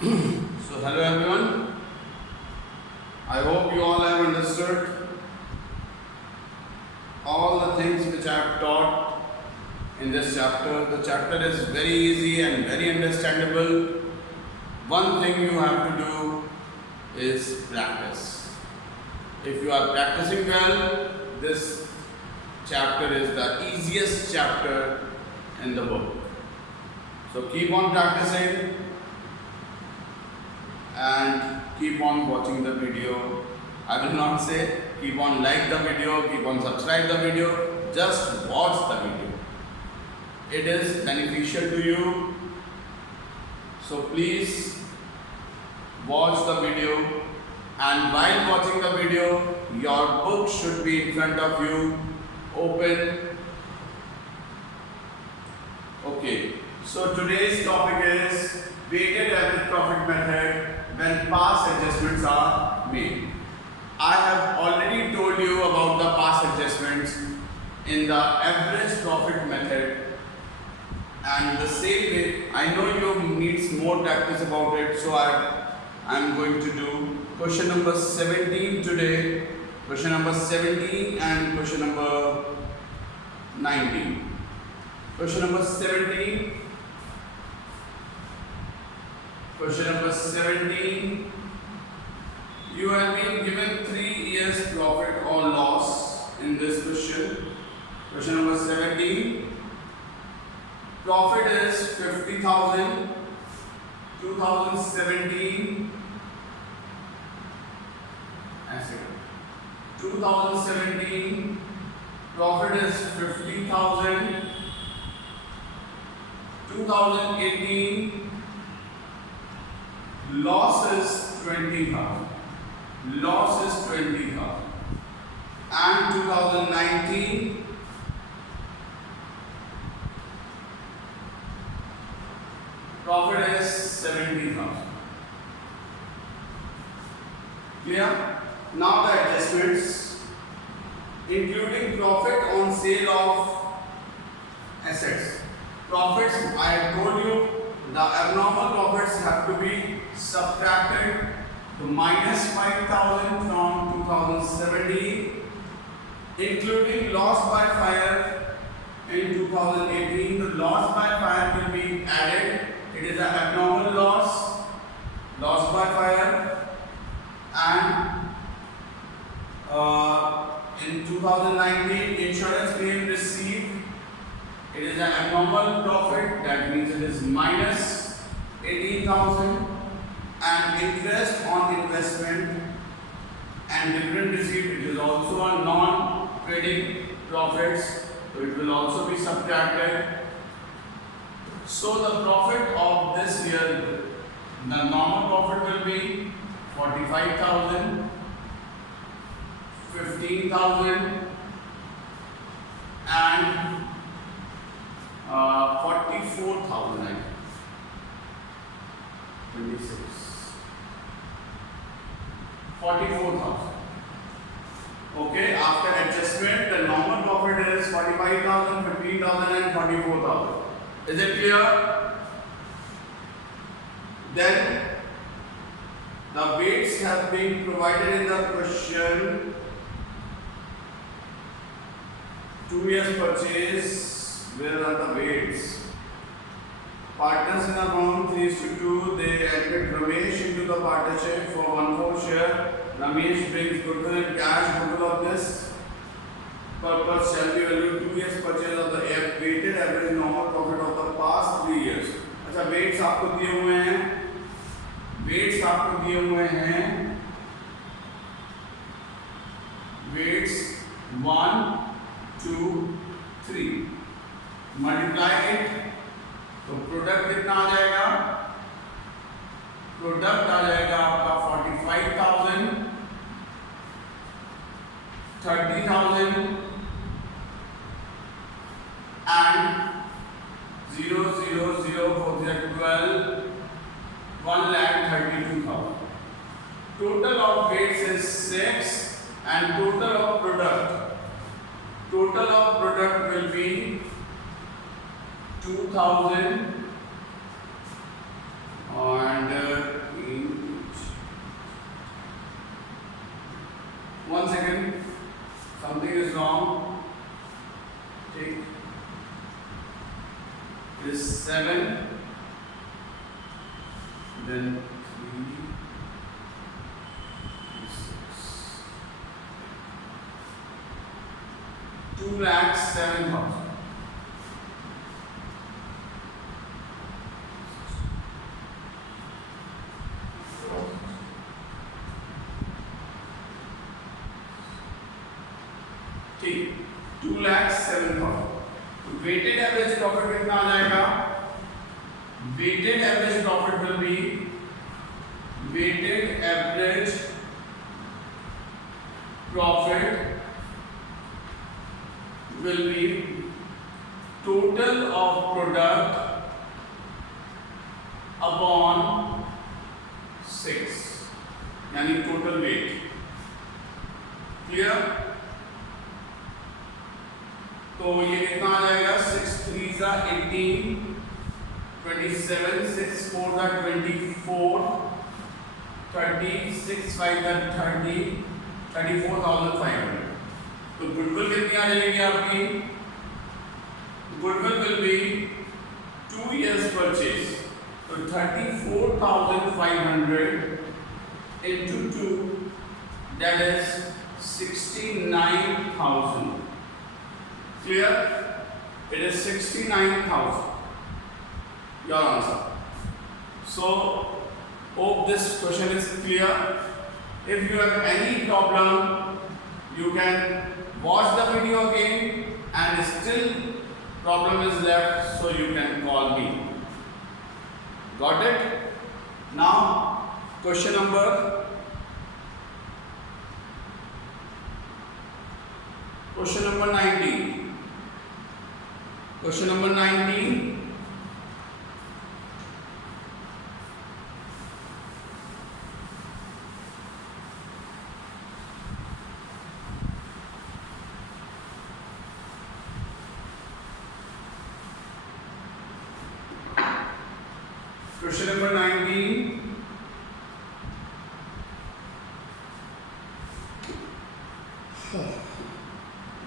So hello everyone. I hope you all have understood all the things which I have taught in this chapter. The chapter is very easy and very understandable. One thing you have to do is practice. If you are practicing well, this chapter is the easiest chapter in the book. So keep on practicing and keep on watching the video. I will not say keep on like the video, keep on subscribe the video, just watch the video. It is beneficial to you. So please watch the video, and while watching the video, your book should be in front of you, open. Okay, so today's topic is weighted average profit method when past adjustments are made. I have already told you about the past adjustments in the average profit method, and the same way I know you needs more practice about it, so I am going to do question number 17 today, question number 17 and question number 19. Question number 17. Question number 17. You have been given 3 years profit or loss in this question. Question number 17. Profit is 50,000. 2017. 2017. Profit is 50,000. 2018. Loss is 20,000. Loss is 20,000. And 2019. Profit is 70,000. Clear? Now the adjustments, including profit on sale of assets. Profits, I have told you, the abnormal profits have to be subtracted to minus 5,000 from 2017, including loss by fire in 2018. The loss by fire will be added. It is an abnormal loss, loss by fire, and in 2019 insurance claim received. It is an abnormal profit, that means it is minus 18,000, and interest on investment and dividend received, it is also a non-trading profits, so it will also be subtracted. So the profit of this year, the normal profit will be 45,000, 15,000 and 44,000, 26, 44,000. Okay, after adjustment, the normal profit is 45,000, 15,000 and 44,000. Is it clear? Then the weights have been provided in the question. 2 years purchase. Where are the weights? Partners in a firm 3:2. They admit Ramesh into the partnership for 1/4 share. Ramesh brings goodwill and cash. Goodwill of this purpose shall be valued 2 years purchase of the weighted average normal profit of the past 3 years. अच्छा, weights आपको दिए हुए हैं. weights आपको दिए हुए हैं. weights 1, 2, 3. Multiply it, तो प्रोडक्ट कितना आ जाएगा? प्रोडक्ट आ जाएगा आपका 45,000, 30,000 and 0, 0, 0, 4, 12, 1,32,000. Total of weights is 6 and total of product will be 2,000 and then 3, 6, 2,07,000. ठीक, 2,07,000. वेटेड एवरेज प्रॉफिट कितना आ जाएगा? Weighted average profit will be weighted average profit will be total of product upon 6 यानी total weight. Clear? तो ये कितना आ जाएगा? 6 3 जा 18, 27, 6 4 जा 24, 30, 6 5 जा 30, 34,500. तो गुडविल कितनी आ जाएगी आपकी? Goodwill will be 2 years purchase. तो 34,500 into 2, that is 69,000. Clear? It is 69,000. Your answer. So, hope this question is clear. If you have any problem, you can watch the video again, and still problem is left, so you can call me. Got it? Now, question number 19. Question number 19. Question number 19.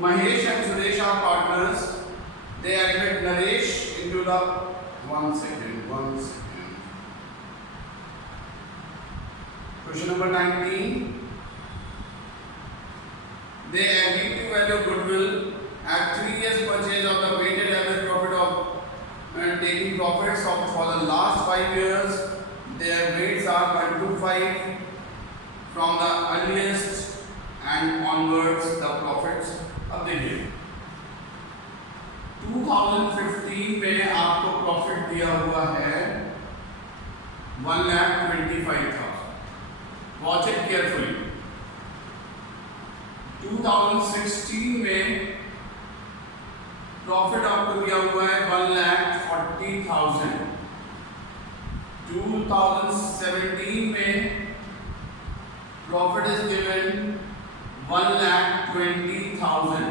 Mahesh and Suresh are partners. They admit Naresh into the one second. Question number 19. They agree to value goodwill at 3 years purchase of the weighted average profit of taking profits of for the last 5 years. Their weights are 125 from the earliest and onwards the profits. अब देखिए 2015 में आपको profit दिया हुआ है 1,25,000. Watch it carefully. 2016 में profit आपको दिया हुआ है 1,40,000. 2017 में profit is given 1,20,000.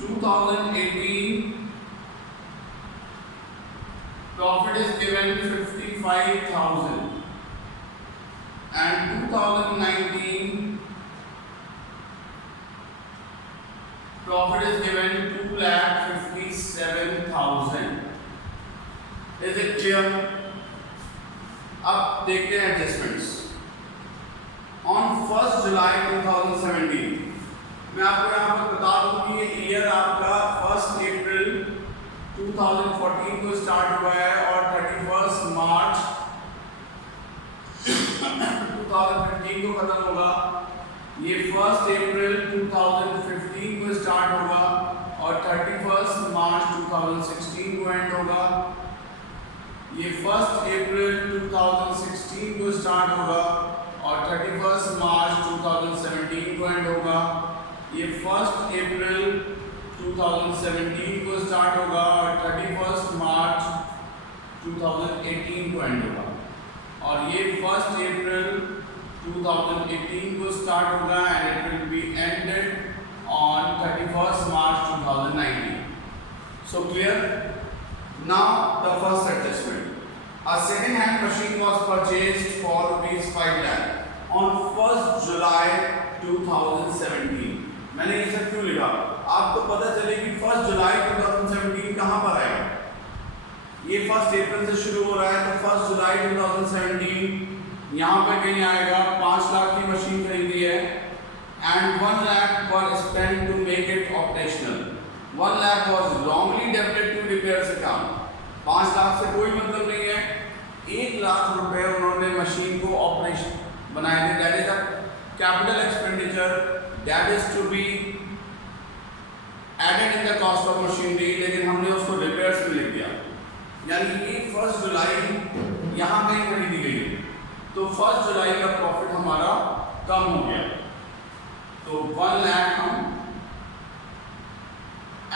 2018 profit is given 55,000, and 2019 profit is given 2,57,000. Is it clear? अब देखते हैं एडजस्टमेंट्स. On 1st July 2017, मैं आपको यहाँ पर बता दूँ कि ये ईयर आपका 1st April 2014 को स्टार्ट हुआ है और 31st March 2015 को खत्म होगा. ये 1st April 2015 को स्टार्ट होगा और 31st March 2016 को एंड होगा. ये 1st April 2016 को स्टार्ट होगा और 31st March 2017 को एंड होगा. ये 1st April 2017 को स्टार्ट होगा और 31st March 2018 को एंड होगा. और ये 1st April 2018 को स्टार्ट होगा and it will be ended on 31st March 2019. So clear? Now the first adjustment. A second-hand machine was purchased for rupees 5 lakh on 1st July 2017. मैंने ये सब क्यों लिखा? आपको पता चले कि 1st July 2017 कहाँ पर आएगा. ये 1 अप्रैल से शुरू हो रहा है, तो 1 जुलाई 2017 यहाँ पे कहीं आएगा 5 लाख की मशीन खरीदी है and 1 lakh was spent to make it operational. 1 lakh was wrongly debited to repairs account. 5 lakh से कोई मतलब नहीं है, 1 लाख रुपए उन्होंने मशीन को ऑपरेशन बनाए थे. That is a capital expenditure that is to be added in the cost of machinery, लेकिन हमने उसको रिपेयर्स में लिख दिया. यानी ये 1 जुलाई यहाँ कहीं खरीदी गई है, तो 1 जुलाई का प्रॉफिट हमारा कम हो गया, तो 1 लाख हम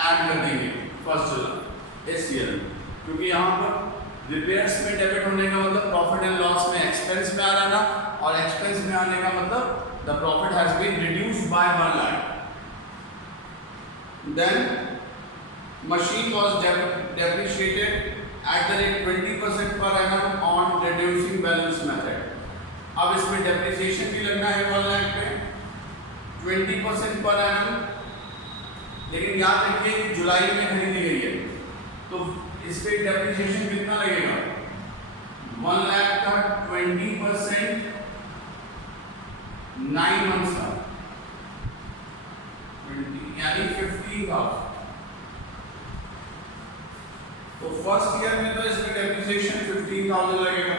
ऐड कर देंगे 1 जुलाई इस ईयर, क्योंकि यहाँ पर रिपेयर्स में डेबिट होने का मतलब प्रॉफिट एंड लॉस में एक्सपेंस में आ रहा ना, और एक्सपेंस में आने का मतलब the profit has been reduced by 1 lakh. Then machine was depreciated at the rate 20% per annum on reducing balance method. अब इसमें depreciation भी लगना है 1 लाख पे 20% per annum, लेकिन याद रखिए कि जुलाई में खरीदी गई है, तो इस पे depreciation कितना लगेगा? 1 लाख का 20% 9 months का यानी 15,000. तो फर्स्ट ईयर में तो इसमें डेप्रिसिएशन 15,000 लगेगा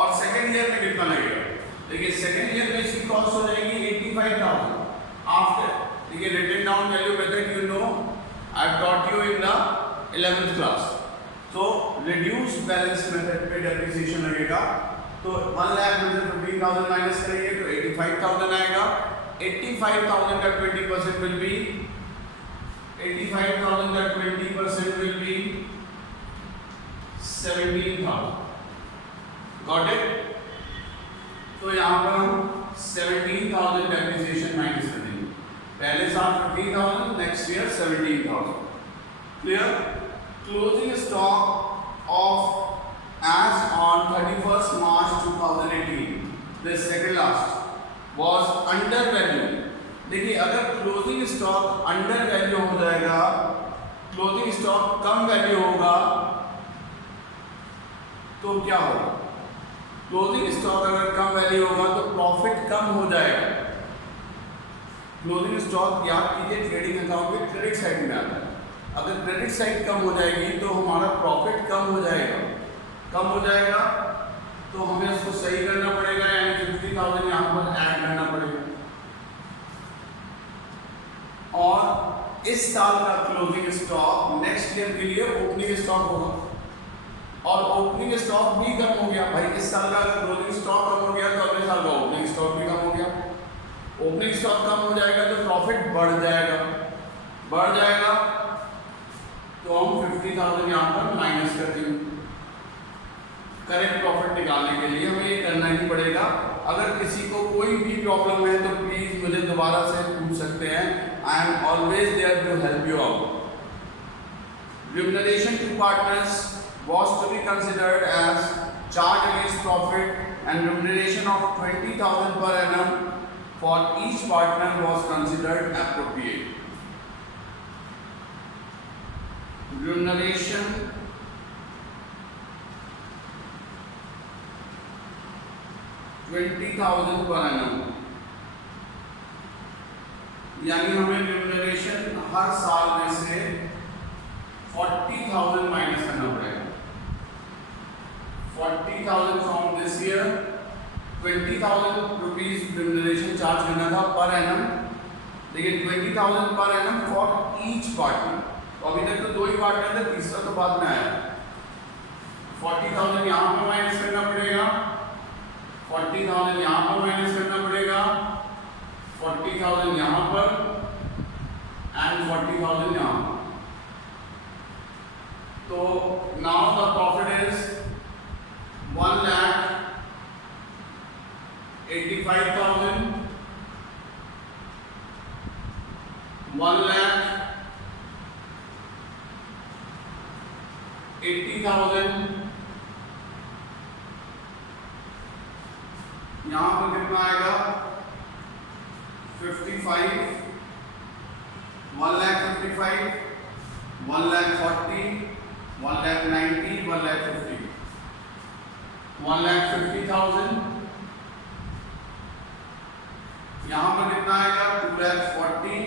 और सेकंड ईयर में कितना लगेगा? देखिए सेकंड ईयर में इसकी कॉस्ट हो जाएगी 85,000 आफ्टर. देखिए written down value method you know I have taught you in the 11th class. तो रिड्यूस बैलेंस मेथड पे डेप्रिसिएशन लगेगा, तो 1 लाख में से 15,000 माइनस करेंगे तो 85,000 आएगा. 85,000 का 20% will be 85,000 का 20% will be 17,000. Got it? तो यहाँ पर हम 17,000 डेप्रिसिएशन माइनस कर देंगे. पहले साल 15,000, next year 17,000. Clear? Closing stock of as on 31st March 2018, the second last was under value. देखिए अगर क्लोजिंग स्टॉक अंडर वैल्यू हो जाएगा, क्लोजिंग स्टॉक कम वैल्यू होगा, तो क्या होगा? क्लोजिंग स्टॉक अगर कम वैल्यू होगा तो प्रॉफिट कम हो जाएगा. क्लोजिंग स्टॉक याद कीजिए ट्रेडिंग अकाउंट में क्रेडिट साइड में आता है. अगर क्रेडिट साइड कम हो जाएगी तो हमारा प्रॉफिट कम हो जाएगा. कम हो जाएगा तो हमें उसको सही करना पड़ेगा, यानी 50,000 यहाँ पर ऐड करना पड़ेगा. और इस साल का क्लोजिंग स्टॉक नेक्स्ट ईयर के लिए ओपनिंग स्टॉक होगा, और ओपनिंग स्टॉक भी कम हो गया. भाई इस साल का अगर क्लोजिंग स्टॉक कम हो गया तो अगले साल का ओपनिंग स्टॉक भी कम हो गया. ओपनिंग स्टॉक कम हो जाएगा तो प्रॉफिट बढ़ जाएगा. बढ़ जाएगा तो हम 50,000 यहाँ पर माइनस कर देंगे. करेक्ट प्रॉफिट निकालने के लिए हमें ये करना ही पड़ेगा. अगर किसी को कोई भी प्रॉब्लम है तो प्लीज मुझे दोबारा से पूछ सकते हैं. I am always there to help you out. Remuneration to partners was to be considered as charge against profit and remuneration of 20,000 per annum for each partner was considered appropriate. Remuneration $20,000 per annum, यानी हमें remuneration हर साल में से 40,000 minus करना पड़ेगा. 40,000 from this year, 20,000 rupees remuneration charge करना था per annum. देखिए 20,000 per annum for each partner. तो अभी तक तो 2 ही पार्टनर थे, तीसरा तो बाद में आया. 40,000 यहाँ पर माइनस करना पड़ेगा, 40,000 यहाँ पर माइनस करना पड़ेगा, 40,000 यहाँ पर एंड 40,000 यहाँ पर. तो नाउ द प्रॉफिट इज 1,85,000, 1,80,000. यहाँ पर कितना आएगा? 55, 1,55,000, 1,40,000, 1,90,000, 1,50,000, 1,50,000. यहाँ पर कितना आएगा? 2,40,000,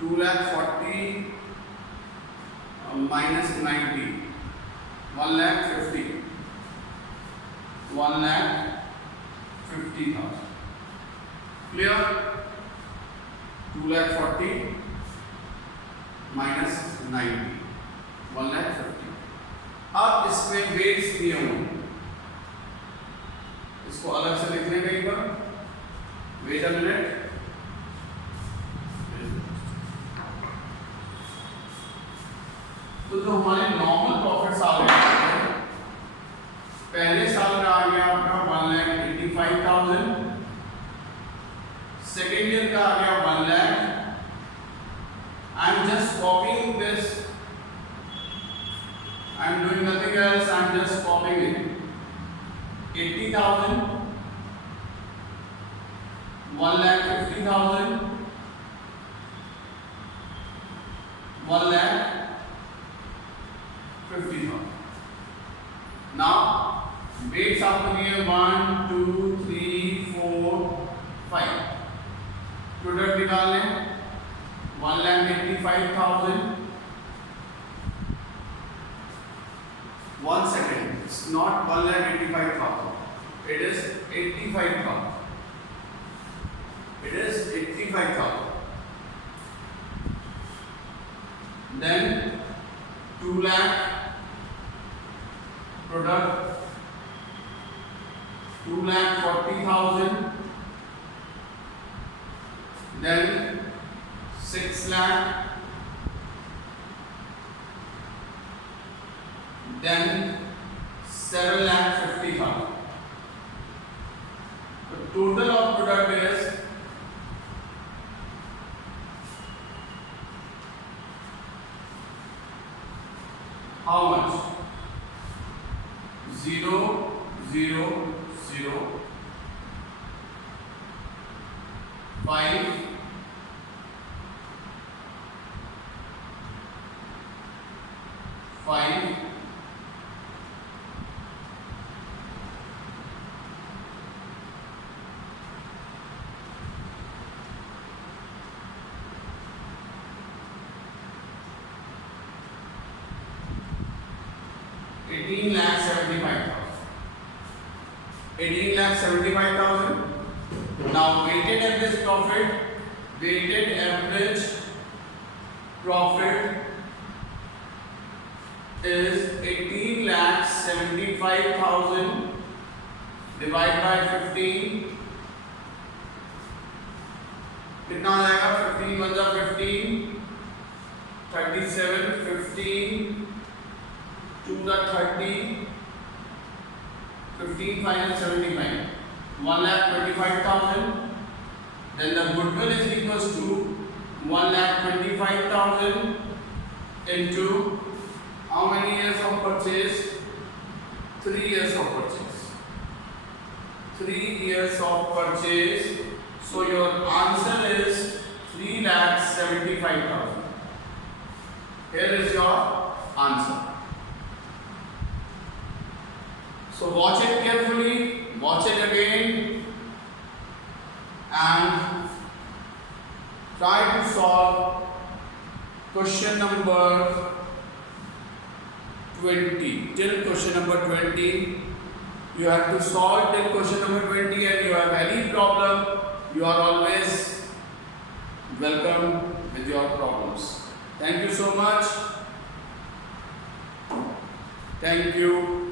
2,40,000 minus 90, 1,50,000, 1,50,000. Clear? 2,40,000 minus 90, 1,50,000. अब इसमें वेट्स दिए होंगे, इसको अलग से लिख लेंगे एक बार. Wait a minute. तो जो हमारे नॉर्मल प्रॉफिट्स आ गए, पहले साल में आ गया आपका 1,85,000, सेकेंड ईयर का आ गया 1 lakh. I am just copying this, I am doing nothing else, I am just copying it. 80,000, 1,50,000, 1,50,000. Now weights आपको दिए 1, 2, 3, 4, 5. प्रोडक्ट निकाल लें. 1,85,000. 1 second. It's not 1,85,000. It is 85,000. It is 85,000. Then 2 lakh product, 2,40,000. Then 6 lakh. Then 7,50,000. The total of product is how much? 0, 0, 0, 5, 5, 18,75,000. 18,75,000. Now weighted average profit. Weighted average profit is 18,75,000 divided by 15. कितना आ जाएगा? 15 × 15, 37, 15 to the 30, 15 minus 75, 1,25,000. Then the goodwill is equals to 1,25,000 into how many years of purchase? 3 years of purchase. 3 years of purchase. So your answer is 3,75,000. Here is your answer. So watch it carefully, watch it again, and try to solve question number 20. Till question number 20, you have to solve till question number 20, and you have any problem, you are always welcome with your problems. Thank you so much. Thank you.